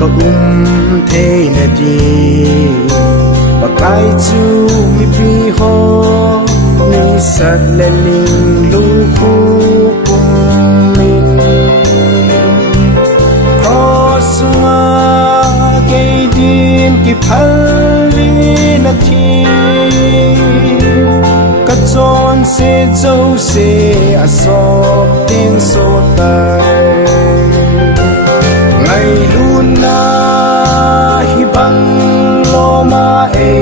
có thế nè đi và cái chú mi bi ho mi sát lên linh lu phu cùng mình cross cái din cái phali na thi cắt chọn sẽ dấu sẽ asop tiếng số tai ngày luôn na hi bang lo ma e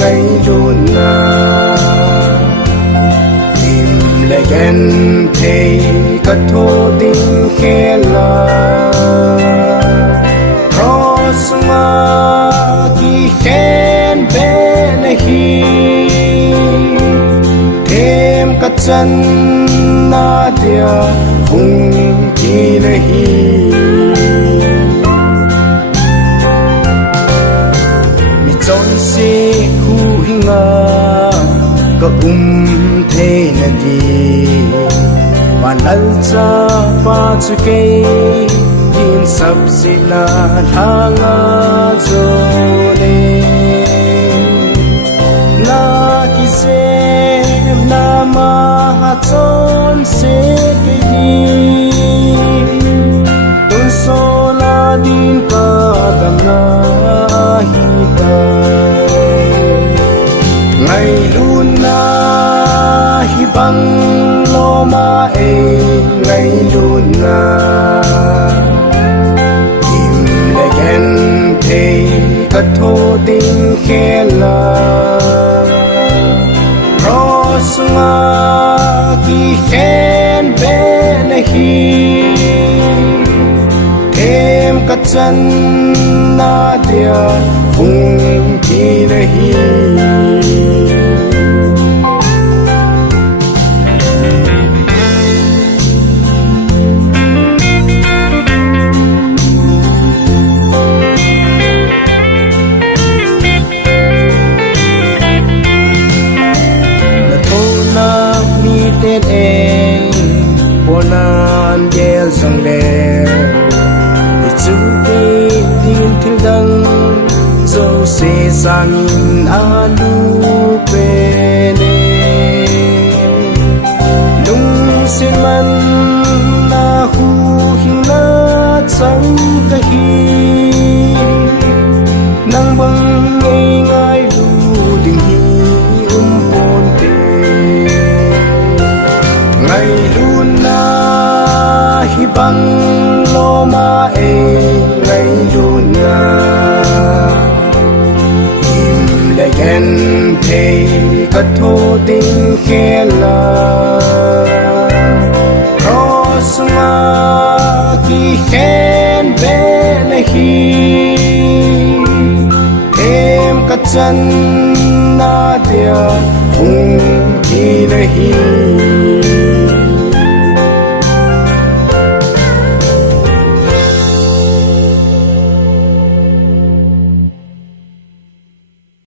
ngày luôn na im le gen thế cắt thô tiếng khe la cross ma ki khen be na hi thêm cắt chân na dia hung ki na hi chọn se hu hinga có thế nè đi và lal cha pa chu ke din sab se na thanga zo ne na ki se na ma ha chọn se ke di ton so na din ka dam na hi ngày luôn na hi bang lo ma e ngày luôn na im le gen thế cắt thô tiếng khe la cross nga ki khen be na hi thêm cắt chân na dia hung ki na hi tên em bonan gel sang le thì chú đi tin thiên đăng dấu se sang in alu pe ne lung sen man na hu hi na chang ka hi nang bang ngai ngai lu ding hi pon te ngày luôn na hi bang lo ma e ngày luôn na im le gen thế cắt thô tiếng khe la cross ma ki khen be na hi thêm cắt chân na dia hung ki na hi